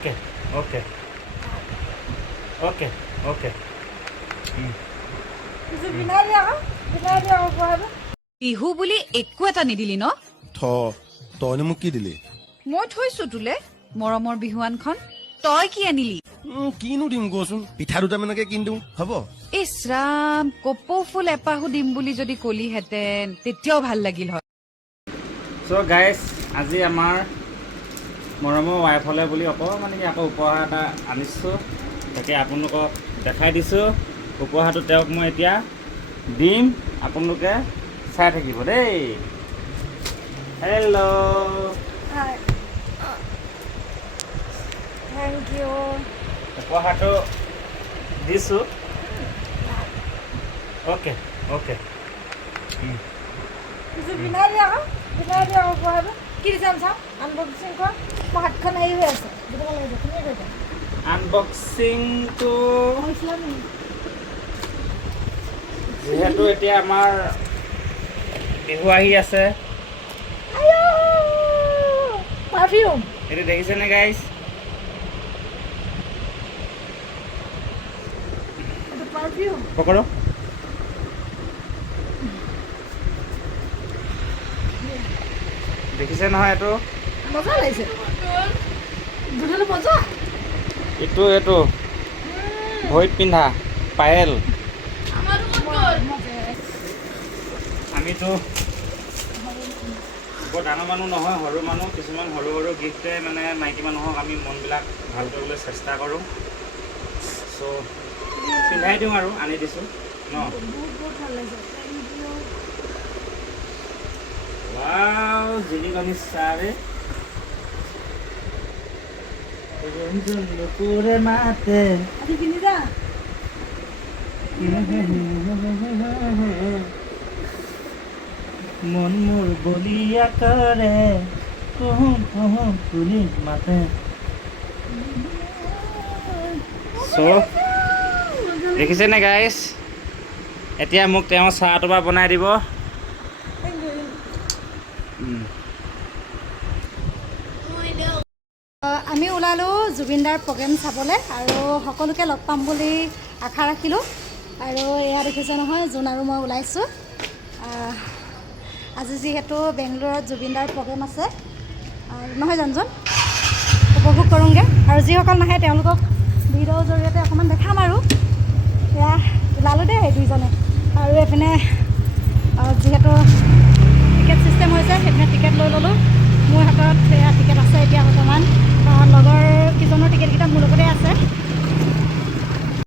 Okay, okay, okay, okay. Bihu বুলি একো এটা নিদিলি ন তইনো মোক কি দিলি মই থৈছো তোলে মৰমৰ বিহুৱানখন তই কি আনিলি কিনো দিম কচোন পিঠা দুটামানকে কিনি দিওঁ হ'ব ইছ ৰাম কপৌ ফুল এপাহো দিম বুলি যদি কলিহেঁতেন তেতিয়াও ভাল লাগিল হয় So guys, আজি আমাৰ মৰমৰ ৱাইফ হ'লে বুলি অকণমান আকৌ উপহাৰ এটা আনিছোঁ তাকে আপোনালোকক দেখাই দিছোঁ উপহাৰটো তেওঁক মই এতিয়া দিম আপোনালোকে চাই থাকিব দেই হেল্ল' Hi. Thank you. উপহাৰটো দিছোঁ okay okay Binaria ko ano? Kirisam sa unboxing ko. Mahatkan na iyo sa. Dito ka lang dito. Kanya dito. আনবক্সিংটো Ang Islam. যিহেতু এতিয়া আমাৰ বিহু আহি আছে Ayo! Perfume. এইটো দেখিছেনে গাইজ Ito perfume. পকৰো দেখিছে নহয় এইটো Maza laise. Dito maza. এইটো ভৰিত পিন্ধা পায়েল আমিতো বৰ ডাঙৰ মানুহ নহয় সৰু মানুহ কিছুমান সৰু সৰু গিফ্টে মানে মাইকী মানুহক আমি মনবিলাক ভাল কৰিবলৈ চেষ্টা কৰোঁ চ' পিন্ধাই দিওঁ আৰু আনি দিছোঁ ন বহুত ভাল লাগিছে. Thank you. ৱাও জিলিকনি চাৰে নুপুৰে মাতে Adi pinida. মন মোৰ বলিয়া কৰে কহোঁ কহোঁ বুলি মাতে চ' দেখিছেনে গাইজ এতিয়া মোক তেওঁ চাহ এটোপা বনাই দিব Thank you. আমি ওলালোঁ জুবিনদাৰ প্ৰগ্ৰেম চাবলৈ আৰু সকলোকে লগ পাম বুলি আশা ৰাখিলোঁ আৰু এয়া দেখিছে নহয় জোন আৰু মই ওলাইছোঁ আজি যিহেতু বেংগলোৰত জুবিনদাৰ প্ৰগ্ৰেম আছে নহয় জানজন উপভোগ কৰোঁগৈ আৰু যিসকল নাহে তেওঁলোকক ভিডিঅ'ৰ জৰিয়তে অকণমান দেখাম আৰু এয়া ওলালোঁ দেই দুইজনে আৰু এইপিনে যিহেতু টিকেট ছিষ্টেম হৈছে সেইপিনে টিকেট লৈ ল'লোঁ মোৰ হাতত এয়া টিকেট আছে এতিয়া বৰ্তমান লগৰ কেইজন